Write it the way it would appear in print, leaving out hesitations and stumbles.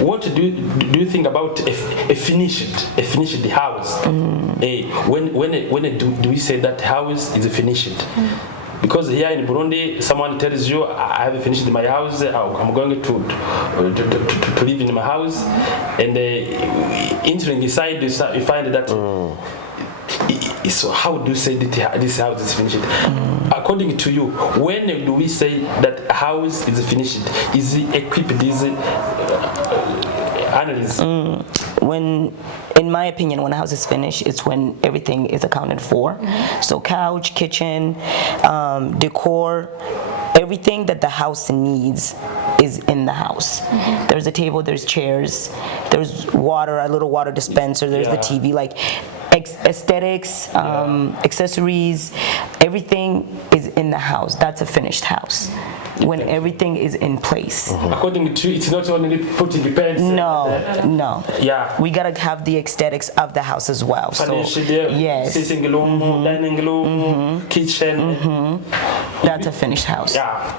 what do you think about a finished house? When do we say that house is finished? Because here in Burundi, someone tells you, I have finished my house, I'm going to live in my house, and entering inside, you find that. So how do you say that this house is finished? According to you, when do we say that a house is finished? Is it equipped? Is it analysis? When, in my opinion, when a house is finished, it's when everything is accounted for. So couch, kitchen, decor, everything that the house needs is in the house. There's a table, there's chairs, there's water, a little water dispenser, there's the TV, like aesthetics, accessories, everything is in the house. That's a finished house. When everything is in place. According to you, it's not only putting the pants. No. Yeah. We gotta have the aesthetics of the house as well. Yes. Sitting room, dining room, kitchen. That's a finished house. Yeah.